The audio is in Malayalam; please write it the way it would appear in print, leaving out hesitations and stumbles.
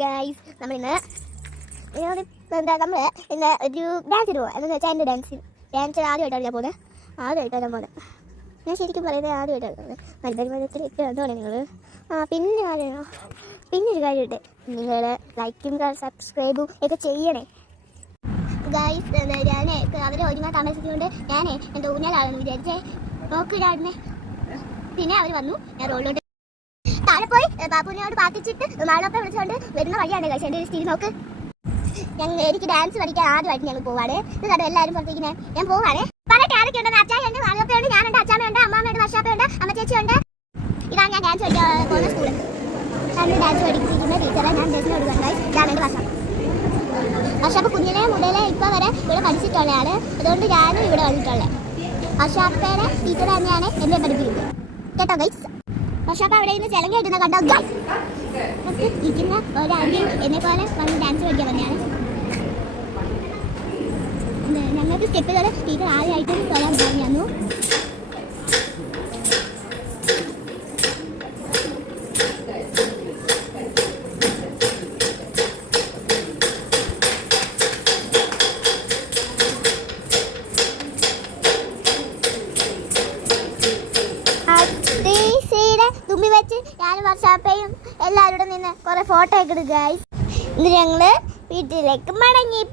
ഗൈസ് നമ്മളിന്ന് എന്താ നമ്മൾ ഇന്ന് ഒരു ഡാൻസ് ഇടുവോ എന്ന് വെച്ചാൽ എൻ്റെ ഡാൻസ് ആദ്യമായിട്ടാണ് ഞാൻ പോകുന്നത് ഞാൻ ശരിക്കും പറയുന്നത് ആദ്യമായിട്ടാണ് മത്സരത്തിൽ കണ്ടോളെ നിങ്ങൾ പിന്നെ ഒരു കാര്യമുണ്ട്, നിങ്ങൾ ലൈക്കും സബ്സ്ക്രൈബും ഒക്കെ ചെയ്യണേ ഗൈസ്. ഞാൻ അവർ ഒരുങ്ങാൻ താമസിച്ചുകൊണ്ട് ഞാൻ എൻ്റെ ഊഞ്ഞാലാണെന്ന് വിചാരിച്ചേ നോക്കിയിടായിരുന്നേ. പിന്നെ അവർ വന്നു, ഞാൻ റോഡിലോട്ട് താഴെ പോയി ബാബുവിനോട് പാത്തിച്ചിട്ട് മാളൊക്കെ വിളിച്ചുകൊണ്ട് വരുന്ന വഴിയാണ് ഗൈസ് എൻ്റെ ഒരു സ്ഥിതി നോക്ക്. എനിക്ക് ഡാൻസ് പഠിക്കാൻ ആദ്യമായിട്ട് ഞങ്ങൾ പോവാണ്. ഇത് എല്ലാവരും പുറത്തേക്ക് ഞാൻ പോവാണ്. പല ക്യാരക്ടർ ഉണ്ട്, അച്ചായുണ്ട്, മാളപ്പയുണ്ട്, ഞാനുണ്ട്, അച്ചാമ്മയുണ്ട്, അമ്മാമ്മയുണ്ട്, വർഷാപ്പയുണ്ട്, അമ്മ ചേച്ചിയുണ്ട്. ഇതാണ് ഞാൻ ഡാൻസ് പഠിക്കാൻ പോകുന്ന സ്കൂള്. ഡാൻസ് പഠിപ്പിക്കുന്ന ടീച്ചറെ ഞാൻ ഡാൻസിനോട് ഗൈസ്. ഇതാണ് എൻ്റെ വർഷാപ്പ് കുഞ്ഞിനെ മുതലേ ഇപ്പോൾ വരെ ഇവിടെ പഠിച്ചിട്ടുള്ളതാണ്. അതുകൊണ്ട് ഞാനും ഇവിടെ വന്നിട്ടുള്ളത്. വർഷാപ്പയുടെ ടീച്ചർ തന്നെയാണ് എന്നെ പഠിപ്പിക്കുന്നത് കേട്ടോ ഗൈസ്. വർഷാപ്പ അവിടെ നിന്ന് ചിലങ്ക ഇടുന്ന കണ്ടോ ഗൈസ്. ഇരിക്കുന്ന ഒരാദ്യം എന്നെ പോലെ വന്ന് ഡാൻസ് പഠിക്കാൻ തന്നെയാണ്. ഞങ്ങൾക്ക് സ്റ്റെപ്പുകൾ ടീച്ചർ ആദ്യമായിട്ട് തൊഴാൻ പറഞ്ഞു തന്നു. തുമ്പി വെച്ച് ഞാനും വർഷാപ്പയും എല്ലാവരുടെ നിന്ന് കുറെ ഫോട്ടോ ഒക്കെ എടുക്കുക. ഇന്ന് ഞങ്ങള് വീട്ടിലേക്ക് മടങ്ങിപ്പോ.